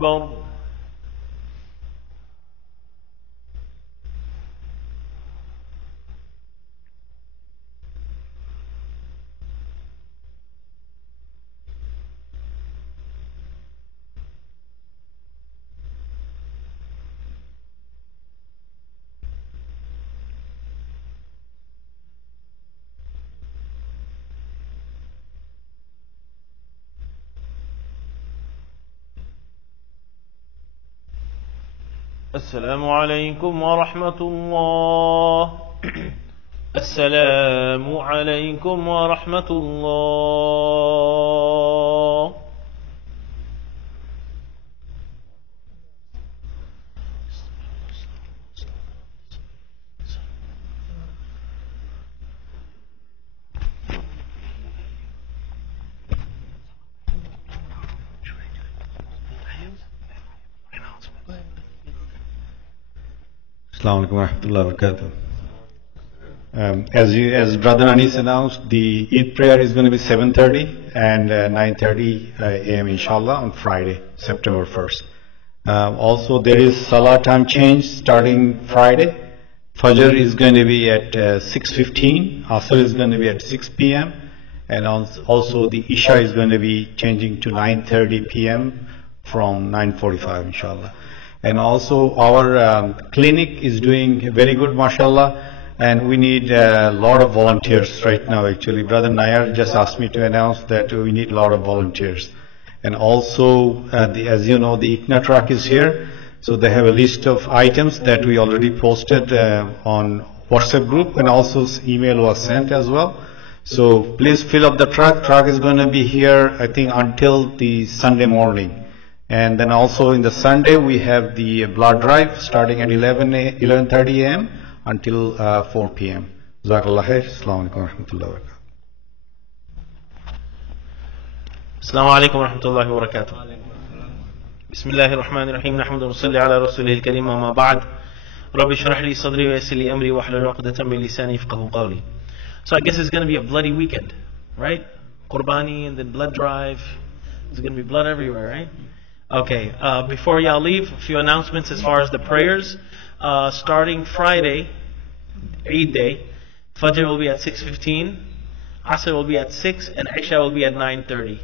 Well, السلام عليكم ورحمة الله. السلام عليكم ورحمة الله. Assalamu alaikum warahmatullahi wabarakatuh. As Brother Anis announced, the Eid prayer is going to be 7:30 and 9:30 a.m. inshallah on Friday, September 1st. Also, there is Salah time change starting Friday. Fajr is going to be at 6:15. Asr is going to be at 6 p.m. And also the Isha is going to be changing to 9:30 p.m. from 9:45 inshallah. And also our clinic is doing very good, mashallah, and we need a lot of volunteers right now. Actually, Brother Nayar just asked me to announce that we need a lot of volunteers. And also, as you know, the ICNA truck is here, so they have a list of items that we already posted on WhatsApp group, and also email was sent as well. So please fill up the truck. Truck is going to be here, I think, until the Sunday morning. And then also in the Sunday, we have the blood drive starting at 11:30 a.m. until 4 p.m. Jazakallah khair. Assalamu alaikum warahmatullahi wabarakatuh. السلام عليكم ورحمة الله وبركاته. بسم الله الرحمن الرحيم. نحمد ونصلي على رسوله الكريم وما بعد. رب اشرح لي صدري ويسر لي أمري واحلل عقدة من لساني يفقهوا قولي. So I guess it's going to be a bloody weekend, right? Qurbani and then blood drive. There's going to be blood everywhere, right? Okay, before y'all leave, a few announcements as far as the prayers. Starting Friday, Eid Day, Fajr will be at 6:15, Asr will be at 6, and Isha will be at 9:30.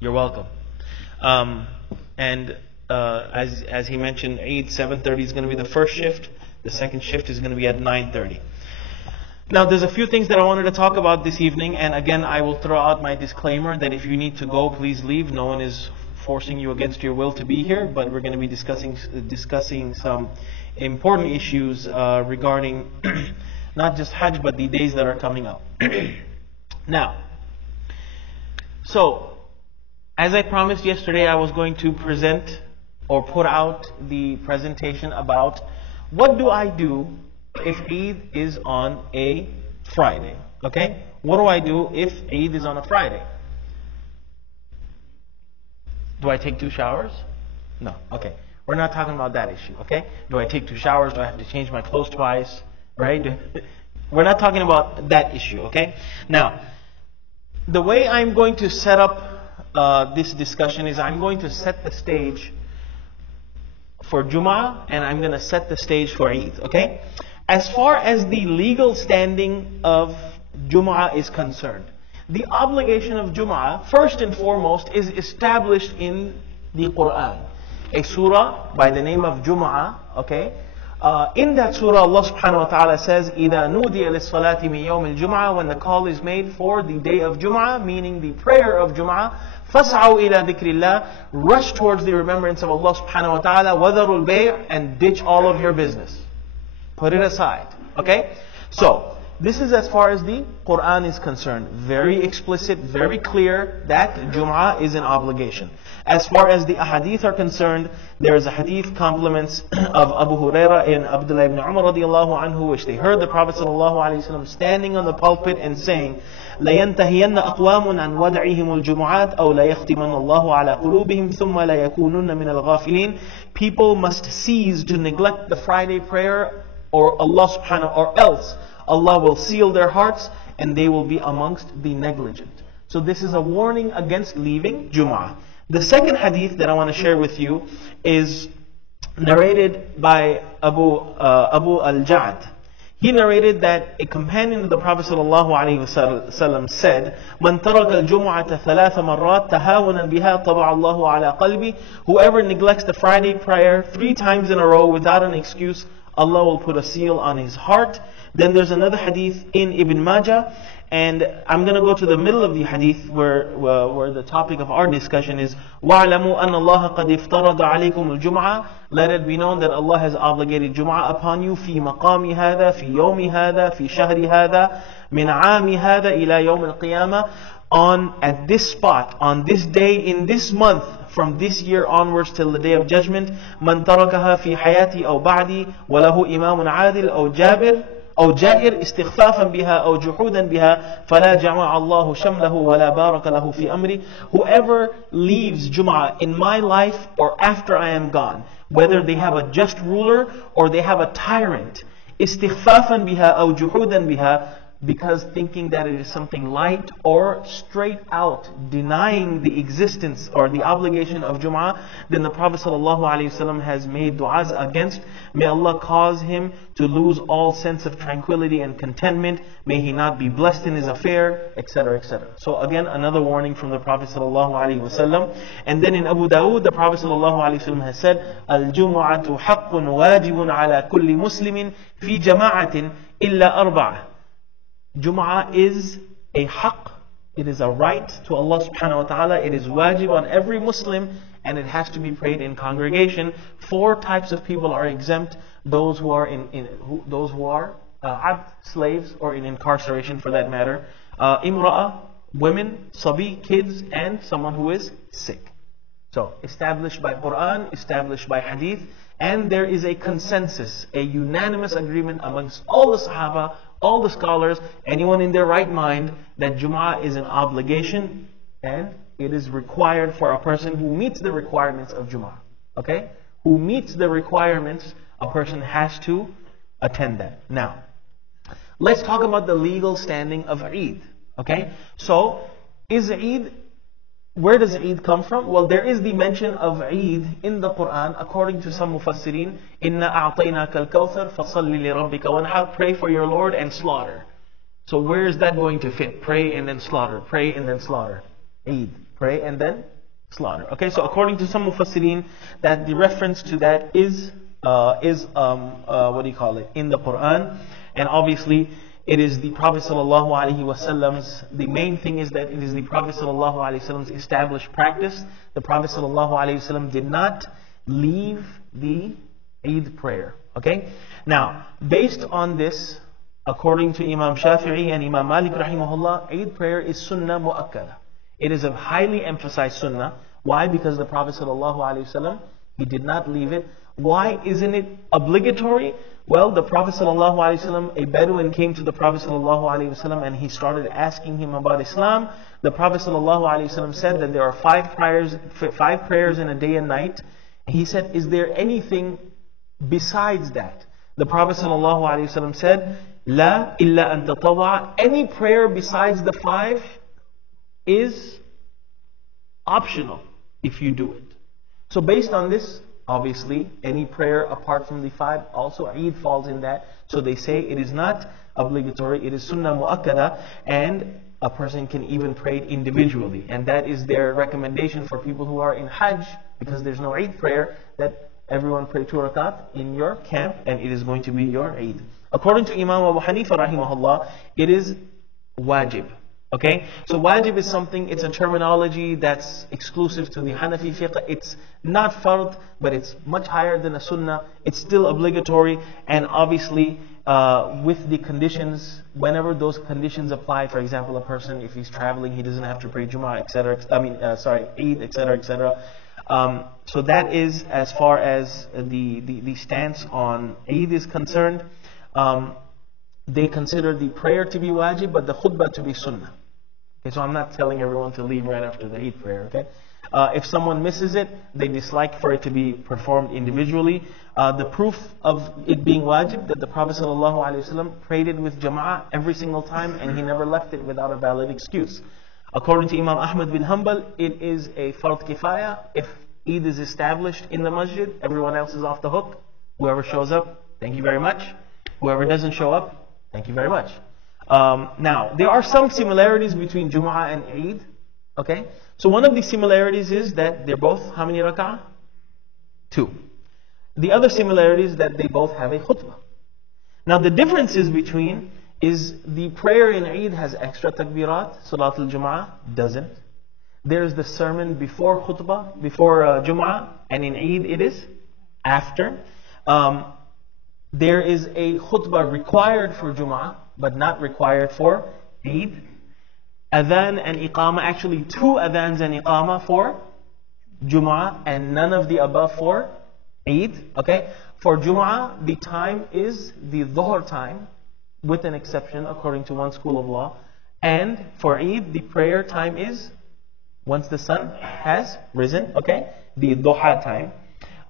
You're welcome. As he mentioned, Eid 7:30 is going to be the first shift. The second shift is going to be at 9:30. Now, there's a few things that I wanted to talk about this evening, and again, I will throw out my disclaimer that if you need to go, please leave. No one is forcing you against your will to be here, but we're going to be discussing some important issues regarding not just Hajj, but the days that are coming up. Now, so, as I promised yesterday, I was going to present or put out the presentation about what do I do if Eid is on a Friday, okay? What do I do if Eid is on a Friday? Do I take 2 showers? No, okay. We're not talking about that issue, okay? Do I take 2 showers? Do I have to change my clothes twice? Right? We're not talking about that issue, okay? Now, the way I'm going to set up this discussion is I'm going to set the stage for Jum'ah and I'm going to set the stage for Eid, okay? As far as the legal standing of Jum'ah is concerned, the obligation of Jum'ah, first and foremost, is established in the Quran. A surah by the name of Jum'ah, okay? In that surah, Allah subhanahu wa ta'ala says, إِذَا نُودِيَ لِلصَّلَاةِ مِنْ يَوْمِ الْجُمْعَةِ When the call is made for the day of Jum'ah, meaning the prayer of Jum'ah, فَاسْعَوْا إِلَى ذِكْرِ اللَّهِ Rush towards the remembrance of Allah subhanahu wa ta'ala, وَذَرُوا الْبَيْعَ And ditch all of your business. Put it aside, okay? So, this is as far as the Quran is concerned. Very explicit, very clear that Jum'ah is an obligation. As far as the ahadith are concerned, there is a hadith compliments of Abu Huraira and Abdullah ibn Umar radiallahu anhu, which they heard the Prophet sallallahu alaihi wasallam standing on the pulpit and saying, لَيَنْتَهِيَنَّ أَقْوَامٌ عَنْ وَدْعِهِمُ الْجُمُعَاتِ أَوْ لَيَخْتِمَنَّ اللَّهُ عَلَى قُلُوبِهِمْ ثُمَّ لَيَكُونُنَّ مِنَ الْغَافِلِينَ People must cease to neglect the Friday prayer, or Allah subhanahu, or else Allah will seal their hearts and they will be amongst the negligent. So this is a warning against leaving Jum'ah. The second hadith that I want to share with you is narrated by Abu al-Ja'd. He narrated that a companion of the Prophet ﷺ said, "Man taraka al-jum'ata thalatha marrat tahawunan biha taba'a Allahu ala qalbi." Whoever neglects the Friday prayer 3 times in a row without an excuse, Allah will put a seal on his heart. Then there's another hadith in Ibn Majah, and I'm going to go to the middle of the hadith where the topic of our discussion is وَاعْلَمُوا أَنَّ اللَّهَ قَدْ اِفْتَرَضَ عَلَيْكُمُ الْجُمْعَةِ. Let it be known that Allah has obligated Jum'ah upon you في مقام هذا في يوم هذا في شهر هذا من عام هذا إلى يوم القيامة. At this spot, on this day, in this month, from this year onwards till the day of judgment. مَنْ تَرَكَهَا فِي حَيَاتِي أَوْ بَعْدِي وَلَهُ إِمَامٌ عَادِلٌ أو جائر استخفافا بها أو جحودا بها فلا جمع الله شمله ولا بارك له في أمري. Whoever leaves Jum'ah in my life or after I am gone, whether they have a just ruler or they have a tyrant, استخفافا بها أو جحودا بها, because thinking that it is something light, or straight out denying the existence or the obligation of Jum'ah, then the Prophet ﷺ has made du'as against. May Allah cause him to lose all sense of tranquility and contentment. May he not be blessed in his affair, etc., etc. So again, another warning from the Prophet ﷺ. And then in Abu Dawood, the Prophet ﷺ has said, "Al-Jumu'atu haqqun wajibun ala kulli muslimin fi jama'atin illa arba'ah." Jum'ah is a haqq, it is a right to Allah subhanahu wa ta'ala, it is wajib on every Muslim, and it has to be prayed in congregation. 4 types of people are exempt: those who are abd, slaves, or in incarceration for that matter, imra'ah, women, sabi, kids, and someone who is sick. So, established by Quran, established by Hadith, and there is a consensus, a unanimous agreement amongst all the Sahaba, all the scholars, anyone in their right mind, that Jum'ah is an obligation and it is required for a person who meets the requirements of Jum'ah. Okay? Who meets the requirements, a person has to attend that. Now, let's talk about the legal standing of Eid. Okay? So, is Eid, where does Eid come from? Well, there is the mention of Eid in the Quran, according to some Mufassirin. Inna a'tainaka al-kawthar fasalli li rabbika wanhar. Pray for your Lord and slaughter. So where is that going to fit? Pray and then slaughter. Pray and then slaughter. Eid. Pray and then slaughter. Okay, so according to some Mufassirin, that the reference to that is in the Quran. And obviously, it is the Prophet ﷺ's, the main thing is that it is the Prophet ﷺ's established practice. The Prophet ﷺ did not leave the Eid prayer. Okay? Now, based on this, according to Imam Shafi'i and Imam Malik rahimahullah, Eid prayer is sunnah mu'akkada. It is a highly emphasized sunnah. Why? Because the Prophet ﷺ, he did not leave it. Why isn't it obligatory? Well, the Prophet ﷺ, a Bedouin came to the Prophet ﷺ and he started asking him about Islam. The Prophet ﷺ said that there are 5 prayers in a day and night. He said, is there anything besides that? The Prophet ﷺ said, La illa an tatawwa. Any prayer besides the 5 is optional if you do it. So based on this, obviously, any prayer apart from the 5, also Eid falls in that. So they say it is not obligatory, it is sunnah mu'akkada, and a person can even pray it individually. And that is their recommendation for people who are in Hajj, because there's no Eid prayer, that everyone pray 2 rakat in your camp, and it is going to be your Eid. According to Imam Abu Hanifa rahimahullah, it is wajib. Okay, so wajib is something, it's a terminology that's exclusive to the Hanafi fiqh. It's not fard, but it's much higher than a sunnah. It's still obligatory, and obviously with the conditions, whenever those conditions apply. For example, a person, if he's traveling, he doesn't have to pray Jum'ah, etc. Eid, etc., etc. So that is as far as the stance on Eid is concerned. They consider the prayer to be wajib, but the khutbah to be sunnah. Okay, so I'm not telling everyone to leave right after the Eid prayer. Okay, if someone misses it, they dislike for it to be performed individually. The proof of it being wajib, that the Prophet ﷺ prayed it with jama'ah every single time, and he never left it without a valid excuse. According to Imam Ahmad bin Hanbal, it is a fard kifaya. If Eid is established in the masjid, everyone else is off the hook. Whoever shows up, thank you very much. Whoever doesn't show up, thank you very much. Now, there are some similarities between Jum'ah and Eid. Okay? So one of the similarities is that they're both, how many rak'ah? 2. The other similarity is that they both have a khutbah. Now the differences between is the prayer in Eid has extra takbirat, Salatul Jum'ah doesn't. There's the sermon before khutbah, before Jum'ah, and in Eid it is after. There is a khutbah required for Jum'ah, but not required for Eid. Adhan and Iqamah, actually 2 adhans and Iqamah for Jum'ah, and none of the above for Eid. Okay? For Jum'ah, the time is the Dhuhr time, with an exception according to one school of law. And for Eid, the prayer time is once the sun has risen, okay? The Duha time.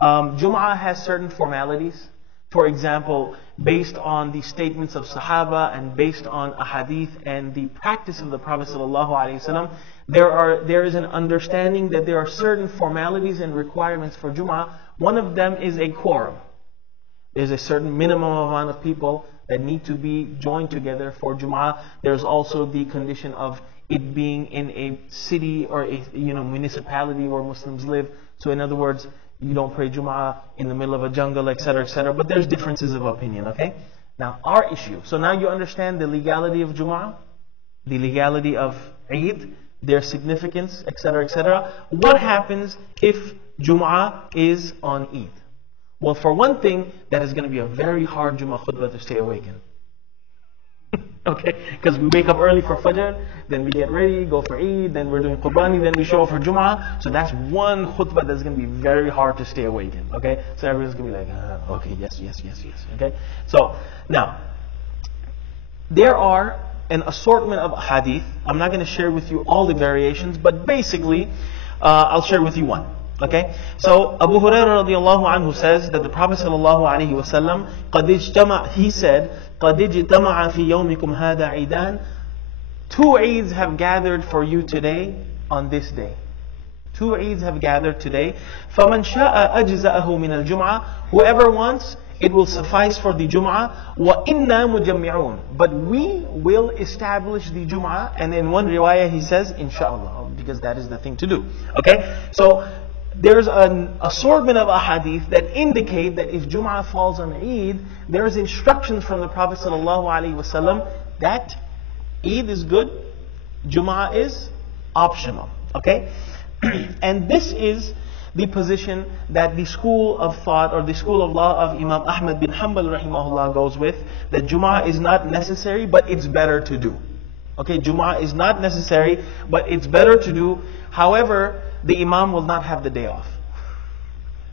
Jum'ah has certain formalities. For example, based on the statements of Sahaba and based on ahadith and the practice of the Prophet ﷺ, there is an understanding that there are certain formalities and requirements for Jum'ah. One of them is a quorum. There's a certain minimum amount of people that need to be joined together for Jum'ah. There's also the condition of it being in a city or a municipality where Muslims live. So in other words, you don't pray Jum'ah in the middle of a jungle, etc., etc. But there's differences of opinion, okay? Now, our issue. So now you understand the legality of Jum'ah, the legality of Eid, their significance, etc., etc. What happens if Jum'ah is on Eid? Well, for one thing, that is going to be a very hard Jum'ah khutbah to stay awake in. Okay? Because we wake up early for Fajr, then we get ready, go for Eid, then we're doing Qurbani, then we show up for Jum'ah. So that's one khutbah that's going to be very hard to stay awake in. Okay? So everyone's going to be like, okay, yes. Okay? So, now, there are an assortment of hadith. I'm not going to share with you all the variations, but basically, I'll share with you one. Okay? So Abu Hurairah radiallahu anhu says that the Prophet sallallahu alaihi wasallam, he said, قَدْ اجْتَمَعَ فِي يَوْمِكُمْ هَذَا عِيدًا. 2 Eids have gathered for you today on this day. 2 Eids have gathered today. فَمَنْ شَاءَ أَجْزَأَهُ مِنَ الْجُمْعَةِ. Whoever wants, it will suffice for the Jum'ah. وَإِنَّا مُجَمِّعُونَ. But we will establish the Jum'ah. And in one riwayah he says, inshallah, because that is the thing to do. Okay? So there's an assortment of ahadith that indicate that if Jum'ah falls on Eid, there's instructions from the Prophet ﷺ that Eid is good, Jum'ah is optional. Okay? And this is the position that the school of thought or the school of law of Imam Ahmad bin Hanbal rahimahullah goes with, that Jum'ah is not necessary, but it's better to do. Okay, Jum'ah is not necessary, but it's better to do. However, the Imam will not have the day off.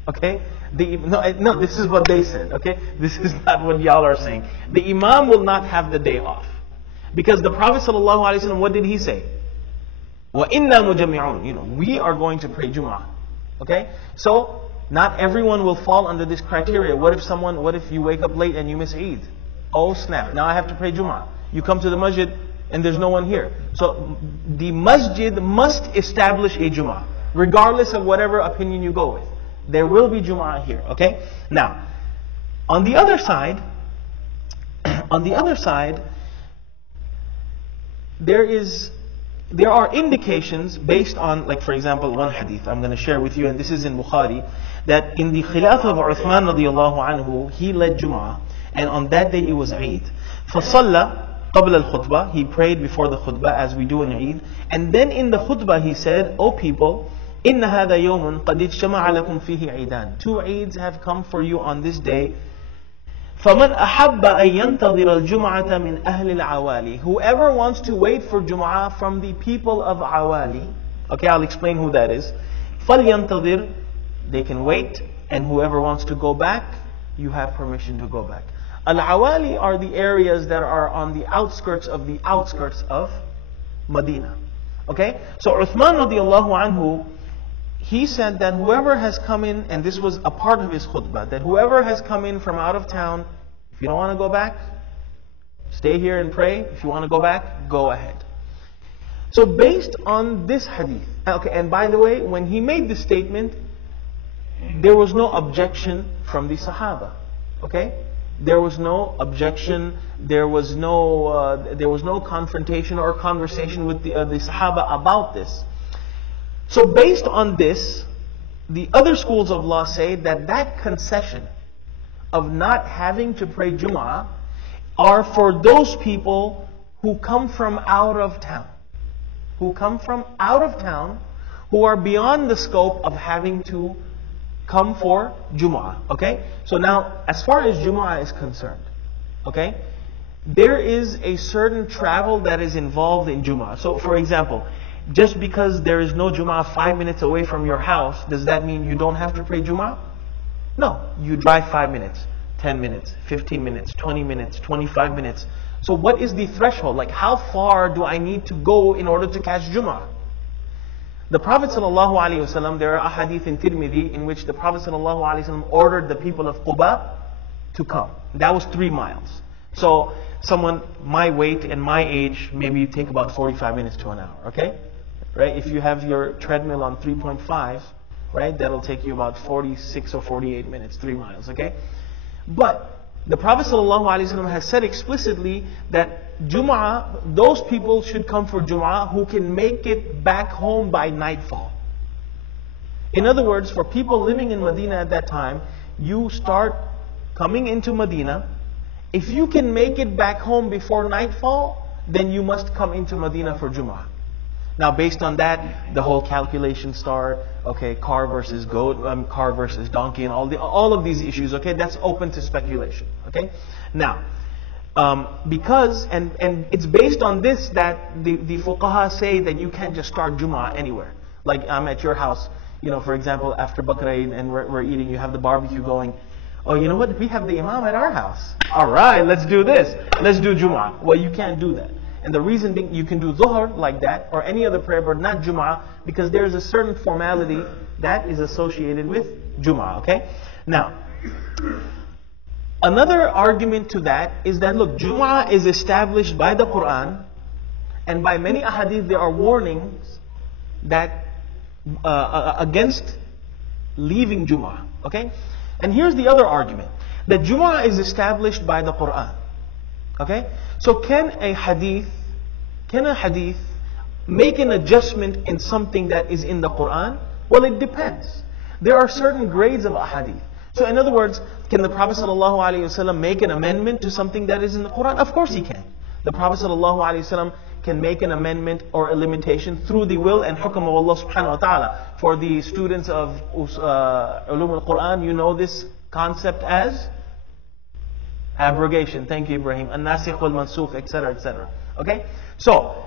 Okay? No, this is what they said. Okay? This is not what y'all are saying. The Imam will not have the day off. Because the Prophet ﷺ, what did he say? وَإِنَّا مُجَمِّعُونَ. We are going to pray Jum'ah. Okay? So, not everyone will fall under this criteria. What if you wake up late and you miss Eid? Oh snap, now I have to pray Jum'ah. You come to the masjid and there's no one here. So, the masjid must establish a Jum'ah, regardless of whatever opinion you go with. There will be Jum'ah here, okay? Now, on the other side, there are indications based on, like for example, one hadith I'm going to share with you, and this is in Bukhari, that in the Khilafah of Uthman radiallahu anhu, he led Jum'ah, and on that day it was Eid. فَصَلَّى قبل الخطبة, he prayed before the khutbah as we do in Eid, and then in the khutbah he said, O people, إِنَّ هَذَا يَوْمٌ قَدْ اجْتَمَعَ لَكُمْ فِيهِ عِيدًا. 2 Eids have come for you on this day. فَمَنْ أَحَبَّ أَن يَنْتَظِرَ الْجُمْعَةَ مِنْ أَهْلِ الْعَوَالِ. Whoever wants to wait for Jum'ah from the people of Awali, okay, I'll explain who that is. فَلْيَنْتَظِرْ, they can wait, and whoever wants to go back, you have permission to go back. Al-Awali are the areas that are on the outskirts of Medina. Okay? So Uthman radiallahu anhu, he said that whoever has come in, and this was a part of his khutbah, that whoever has come in from out of town, if you don't want to go back, stay here and pray. If you want to go back, go ahead. So based on this hadith, okay, and by the way, when he made this statement, there was no objection from the Sahaba. Okay? There was no objection, there was no confrontation or conversation with the Sahaba about this. So based on this, the other schools of law say that that concession of not having to pray Jum'ah are for those people who come from out of town. Who come from out of town, who are beyond the scope of having to come for Jumu'ah. Okay? So now, as far as Jumu'ah is concerned, okay, there is a certain travel that is involved in Jumu'ah. So for example, just because there is no Jumu'ah 5 minutes away from your house, does that mean you don't have to pray Jumu'ah? No. You drive 5 minutes, 10 minutes, 15 minutes, 20 minutes, 25 minutes. So what is the threshold? Like, how far do I need to go in order to catch Jumu'ah? The Prophet ﷺ, there are ahadith in Tirmidhi in which the Prophet ﷺ ordered the people of Quba to come. That was 3 miles. So someone my weight and my age, maybe you take about 45 minutes to an hour, okay? Right? If you have your treadmill on 3.5, right, that'll take you about 46 or 48 minutes, 3 miles, okay? But the Prophet ﷺ has said explicitly that Jumu'ah, those people should come for Jumu'ah who can make it back home by nightfall. In other words, for people living in Medina at that time, you start coming into Medina. If you can make it back home before nightfall, then you must come into Medina for Jumu'ah. Now, based on that, the whole calculation start. Okay, car versus goat, car versus donkey, and all of these issues. Okay, that's open to speculation. Okay, now because and it's based on this that the fuqaha say that you can't just start Jumu'ah anywhere. Like I'm at your house, you know, for example, after Bakr Eid and we're eating, you have the barbecue going. Oh, you know what? We have the imam at our house. All right, let's do this. Let's do Jumu'ah. Well, you can't do that. And the reason being, you can do Dhuhr like that or any other prayer, but not Jumu'ah, because there is a certain formality that is associated with Jumu'ah. Okay? Now, another argument to that is that, look, Jumu'ah is established by the Quran, and by many ahadith there are warnings that against leaving Jumu'ah. Okay? And here's the other argument, that Jumu'ah is established by the Quran. Okay? So can a hadith make an adjustment in something that is in the Quran? Well, it depends. There are certain grades of ahadith. So in other words, can the Prophet ﷺ make an amendment to something that is in the Quran? Of course he can. The Prophet ﷺ can make an amendment or a limitation through the will and hukm of Allah subhanahu wa ta'ala. For the students of Ulum al-Quran, you know this concept as abrogation. Thank you, Ibrahim. An-nasikh wal-mansukh, etc., etc. Okay? So,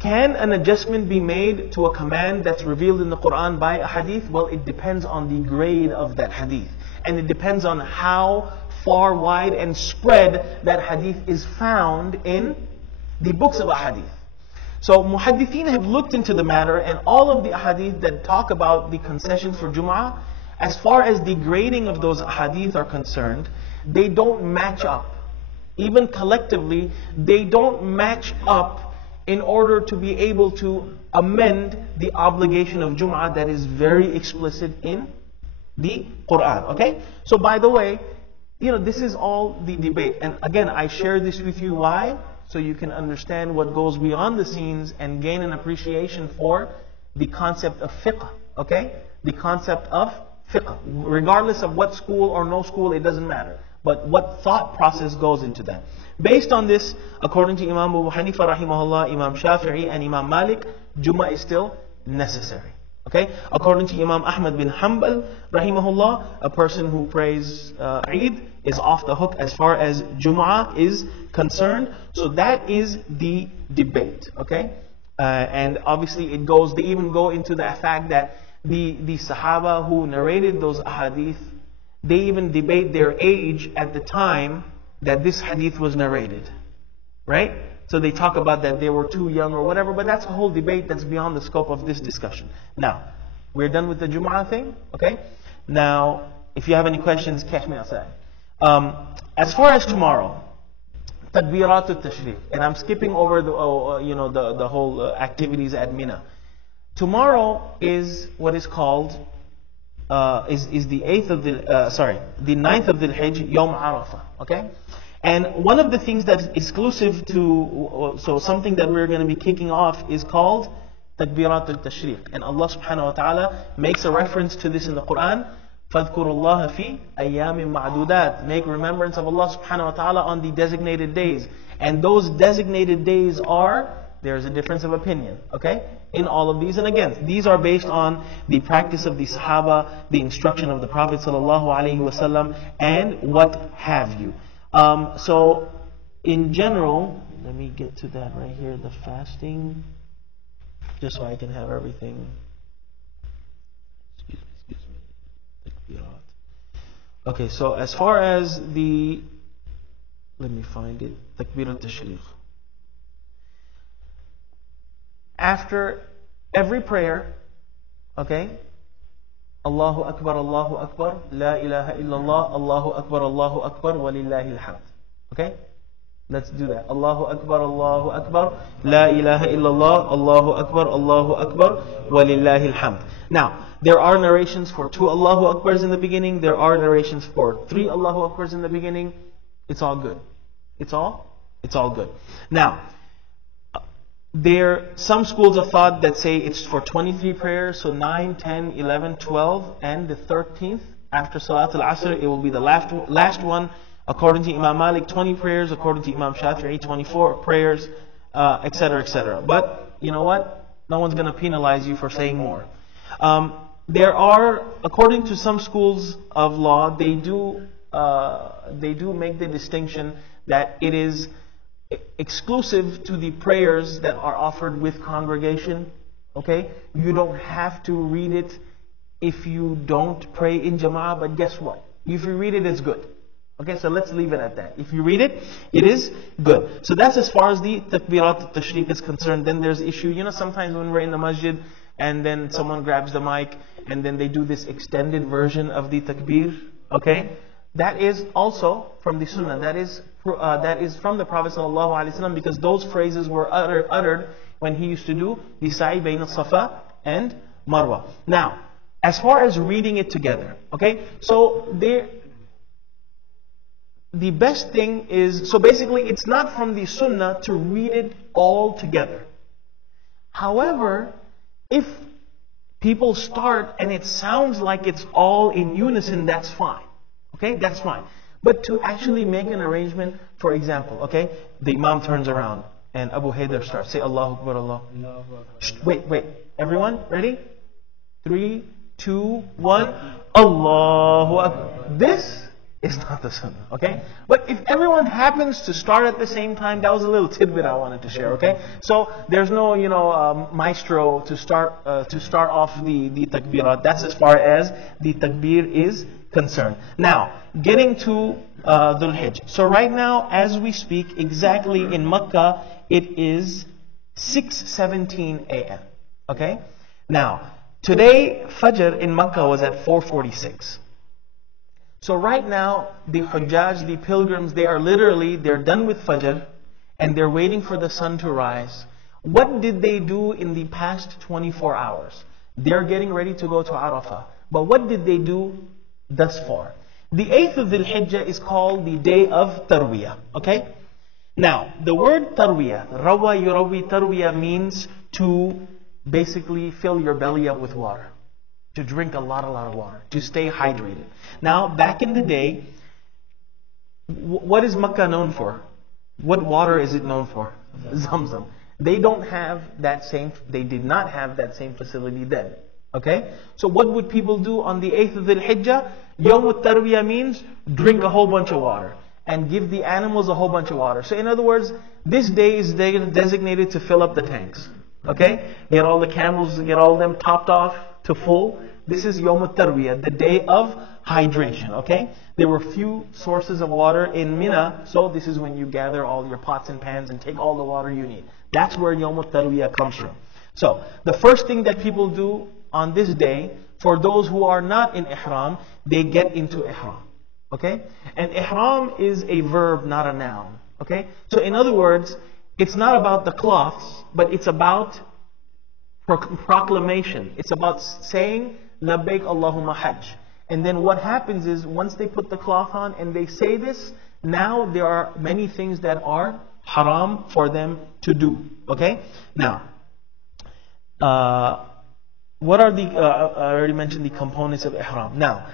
can an adjustment be made to a command that's revealed in the Quran by a hadith? Well, it depends on the grade of that hadith. And it depends on how far, wide, and spread that hadith is found in the books of ahadith. So, muhaddithin have looked into the matter, and all of the ahadith that talk about the concessions for Jumu'ah, as far as the grading of those ahadith are concerned, they don't match up. Even collectively, they don't match up in order to be able to amend the obligation of Jumu'ah that is very explicit in the Quran. Okay? So by the way, you know, this is all the debate. And again, I share this with you. Why? So you can understand what goes beyond the scenes and gain an appreciation for the concept of fiqh. Okay? The concept of fiqh. Regardless of what school or no school, it doesn't matter. But what thought process goes into that. Based on this, according to Imam Abu Hanifa rahimahullah, Imam Shafi'i and Imam Malik, Jummah is still necessary. Okay? According to Imam Ahmad bin Hanbal rahimahullah, a person who prays Eid is off the hook as far as Jumu'ah is concerned. So that is the debate. Okay? And obviously they even go into the fact that the Sahaba who narrated those ahadith, they even debate their age at the time that this hadith was narrated. Right? So they talk about that they were too young or whatever, but that's a whole debate that's beyond the scope of this discussion. Now, we're done with the Jumu'ah thing, okay? Now, if you have any questions, catch me outside. As far as tomorrow, Takbirat al-Tashriq. And I'm skipping over the whole activities at Mina. Tomorrow is what is called is the the 9th of Dhul Hijj, Yawm Arafah. Okay, and one of the things that's exclusive to something that we're going to be kicking off is called Takbirat al-Tashriq, and Allah Subhanahu wa Taala makes a reference to this in the Quran. فَاذْكُرُوا اللَّهَ فِي أَيَّامٍ مَعْدُودَاتٍ. Make remembrance of Allah Subhanahu wa Taala on the designated days, and those designated days are. There's a difference of opinion, okay, in all of these. And again, these are based on the practice of the Sahaba, the instruction of the Prophet ﷺ, and what have you. So, in general, let me get to that right here, the fasting, just so I can have everything. Excuse me. Okay, so as far as the, let me find it, Takbir al-Tashriq. After every prayer, okay, Allahu Akbar, La ilaha illallah, Allahu Akbar, Walillahi alhamd. Okay? Let's do that. Allahu Akbar, La ilaha illallah, Allahu Akbar, Walillahi alhamd. Now, there are narrations for 2 Allahu Akbars in the beginning. There are narrations for 3 Allahu Akbars in the beginning. It's all good. It's all good. Now, some schools of thought that say it's for 23 prayers, so 9, 10, 11, 12, and the 13th after Salat al-Asr, it will be the last one. According to Imam Malik, 20 prayers. According to Imam Shafi'i, 24 prayers, etc., etc. But you know what? No one's going to penalize you for saying more. There are, according to some schools of law, they do make the distinction that it is exclusive to the prayers that are offered with congregation. Okay? You don't have to read it if you don't pray in Jama'ah, but guess what? If you read it, it's good. Okay, so let's leave it at that. If you read it, it is good. So that's as far as the Takbirat al-Tashriq is concerned. Then there's the issue, sometimes when we're in the masjid and then someone grabs the mic and then they do this extended version of the takbir. Okay? That is also from the Sunnah. That is from the Prophet ﷺ, because those phrases were uttered when he used to do the Sa'i Bayn al-Safa and Marwa. Now, as far as reading it together, okay, so the best thing is, so basically it's not from the Sunnah to read it all together. However, if people start and it sounds like it's all in unison, that's fine. Okay, that's fine. But to actually make an arrangement, for example, okay, the Imam turns around and Abu Haydar starts. Say Allahu Akbar, Allah. Wait. Everyone, ready? 3, 2, 1. Allahu Akbar. This is not the Sunnah, okay? But if everyone happens to start at the same time, that was a little tidbit I wanted to share, okay? So there's no, maestro to start off the takbirat. That's as far as the takbir is concerned. Now, getting to Dhul Hijj. So right now, as we speak, exactly in Makkah, it is 6:17 a.m. Okay? Now, today, Fajr in Makkah was at 4:46. So right now, the Hujjaj, the pilgrims, they're done with Fajr, and they're waiting for the sun to rise. What did they do in the past 24 hours? They're getting ready to go to Arafah. But what did they do thus far? The 8th of Dhul Hijjah is called the day of Tarwiyah. Okay? Now, the word Tarwiyah, Rawa Yurawi Tarwiyah, means to basically fill your belly up with water. To drink a lot of water. To stay hydrated. Now, back in the day, what is Makkah known for? What water is it known for? Zamzam. They did not have that same facility then. Okay? So what would people do on the 8th of Dhul Hijjah? Yawm al-Tarwiyah means drink a whole bunch of water. And give the animals a whole bunch of water. So in other words, this day is designated to fill up the tanks. Okay? Get all the camels, get all of them topped off to full. This is Yawm al-Tarwiyah, the day of hydration. Okay? There were few sources of water in Mina, so this is when you gather all your pots and pans and take all the water you need. That's where Yawm al-Tarwiyah comes from. So, the first thing that people do on this day, for those who are not in Ihram, they get into Ihram. Okay? And Ihram is a verb, not a noun. Okay? So in other words, it's not about the cloths, but it's about proclamation. It's about saying, Labbaik Allahumma Hajj. And then what happens is, once they put the cloth on and they say this, now there are many things that are haram for them to do. Okay? Now, what are the, I already mentioned the components of ihram. Now,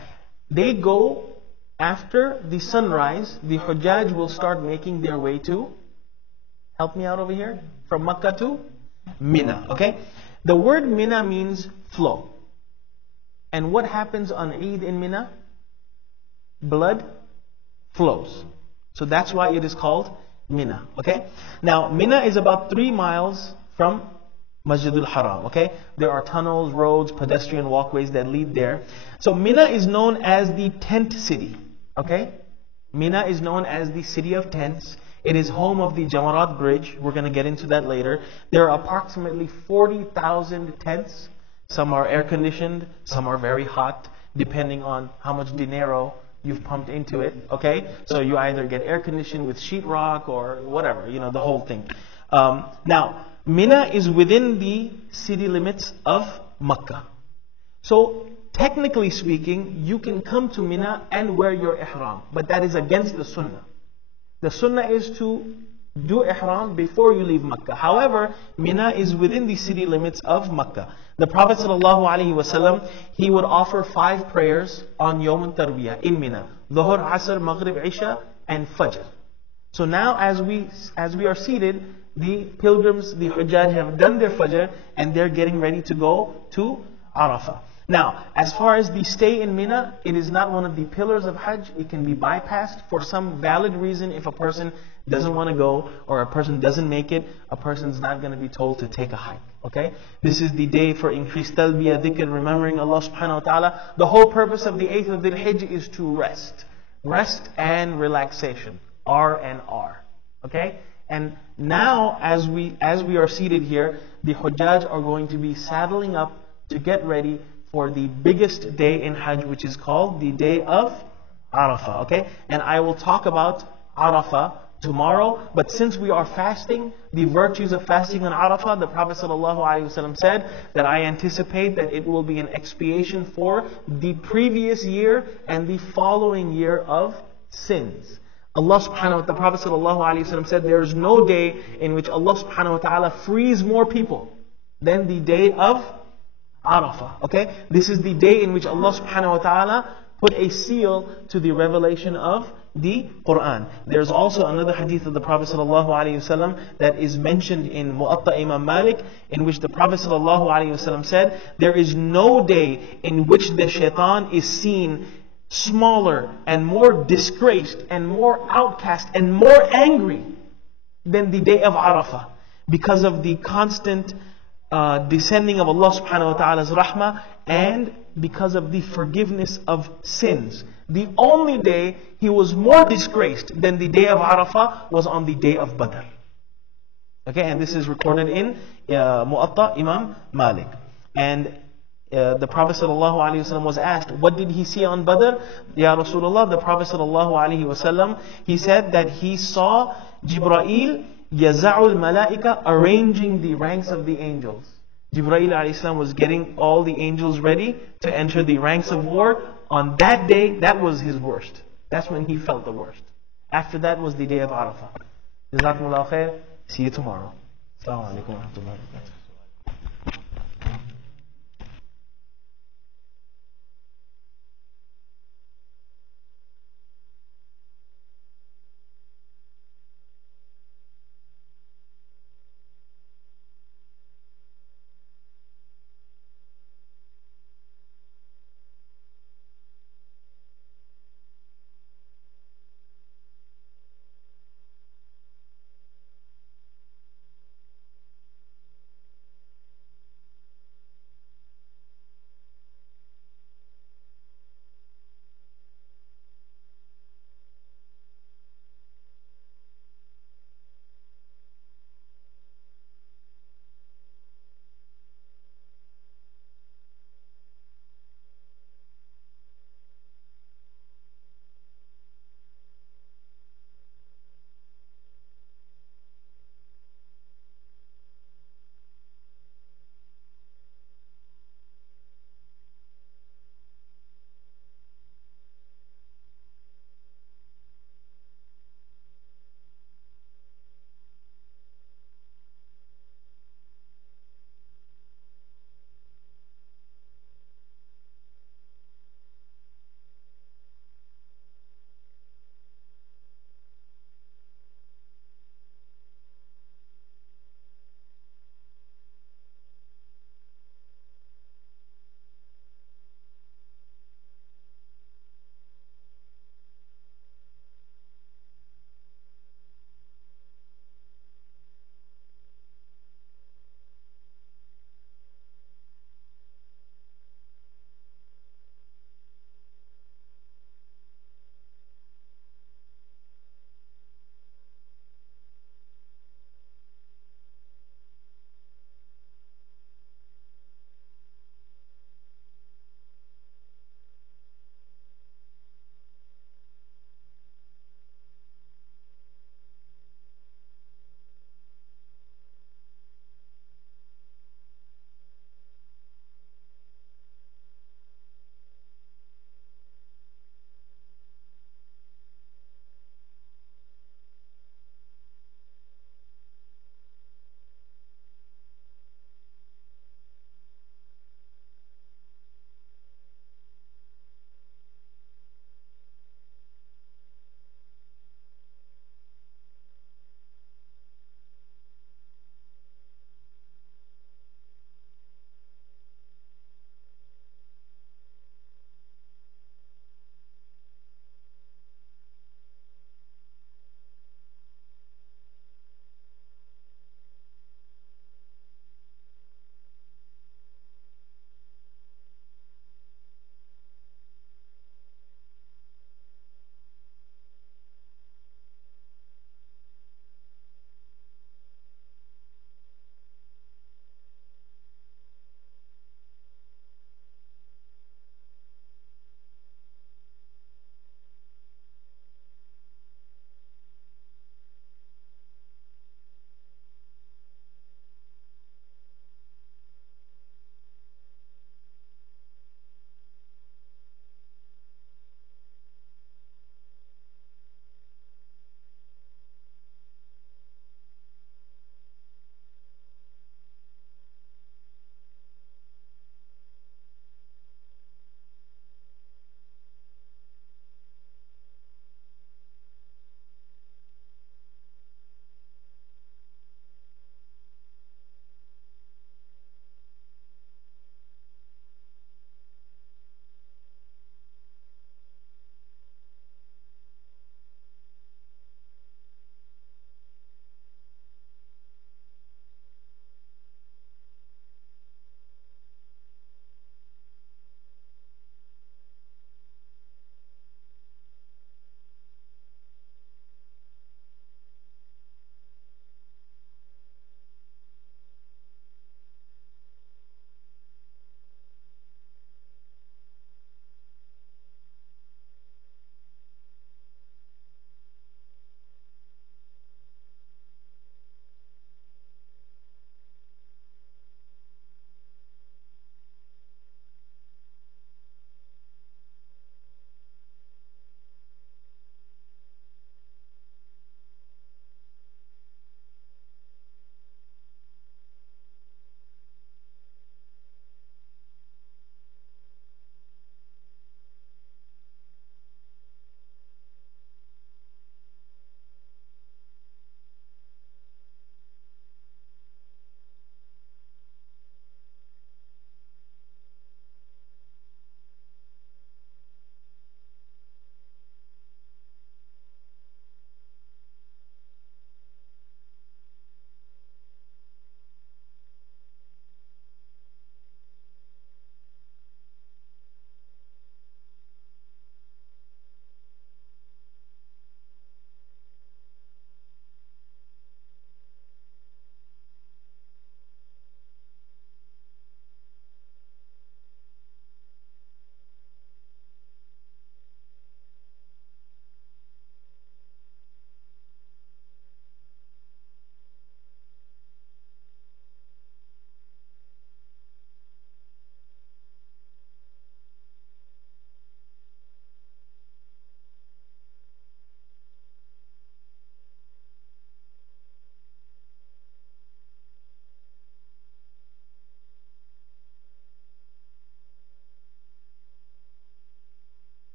they go after the sunrise, the Hujjaj will start making their way to, help me out over here, from Makkah to Mina. Okay? The word Mina means flow. And what happens on Eid in Mina? Blood flows. So that's why it is called Mina. Okay? Now, Mina is about 3 miles from Masjidul Haram. Okay? There are tunnels, roads, pedestrian walkways that lead there. So Mina is known as the tent city. Okay? Mina is known as the city of tents. It is home of the Jamarat Bridge. We're going to get into that later. There are approximately 40,000 tents. Some are air conditioned, some are very hot, depending on how much dinero you've pumped into it. Okay? So you either get air conditioned with sheetrock or whatever, you know, the whole thing. Now, Mina is within the city limits of Makkah. So, technically speaking, you can come to Mina and wear your ihram, but that is against the sunnah. The sunnah is to do ihram before you leave Makkah. However, Mina is within the city limits of Makkah. The Prophet ﷺ, he would offer 5 prayers on Yawm al-Tarwiyah in Mina. Dhuhr, Asr, Maghrib, Isha, and Fajr. So now as we are seated, the pilgrims, the Hujjaj have done their Fajr and they're getting ready to go to Arafah. Now, as far as the stay in Mina, it is not one of the pillars of Hajj. It can be bypassed for some valid reason. If a person doesn't want to go or a person doesn't make it, a person's not going to be told to take a hike. Okay? This is the day for increased talbiyah, dhikr, remembering Allah subhanahu wa ta'ala. The whole purpose of the 8th of Dhul Hijjah is to rest. Rest and relaxation. R&R. Okay? And now, as we are seated here, the Hujjaj are going to be saddling up to get ready for the biggest day in Hajj, which is called the day of Arafah. Okay? And I will talk about Arafah tomorrow. But since we are fasting, the virtues of fasting on Arafah, the Prophet ﷺ said that I anticipate that it will be an expiation for the previous year and the following year of sins. Allah subhanahu wa ta'ala, the Prophet ﷺ said there is no day in which Allah subhanahu wa ta'ala frees more people than the day of Arafah. Okay? This is the day in which Allah subhanahu wa ta'ala put a seal to the revelation of the Quran. There's also another hadith of the Prophet ﷺ that is mentioned in Mu'atta Imam Malik, in which the Prophet ﷺ said, there is no day in which the shaitan is seen smaller and more disgraced and more outcast and more angry than the day of Arafah, because of the constant descending of Allah subhanahu wa ta'ala's rahmah and because of the forgiveness of sins. The only day he was more disgraced than the day of Arafah was on the day of Badr. Okay, and this is recorded in Mu'atta Imam Malik. And the Prophet ﷺ was asked, what did he see on Badr? Ya Rasulullah, the Prophet ﷺ, he said that he saw Jibreel Yaza'ul Malaika arranging the ranks of the angels. Jibreel ﷺ was getting all the angels ready to enter the ranks of war. On that day, that was his worst. That's when he felt the worst. After that was the day of Arafah. Jazakumullahu khair. See you tomorrow. Assalamu alaikum wa rahmatullahi wa barakatuh.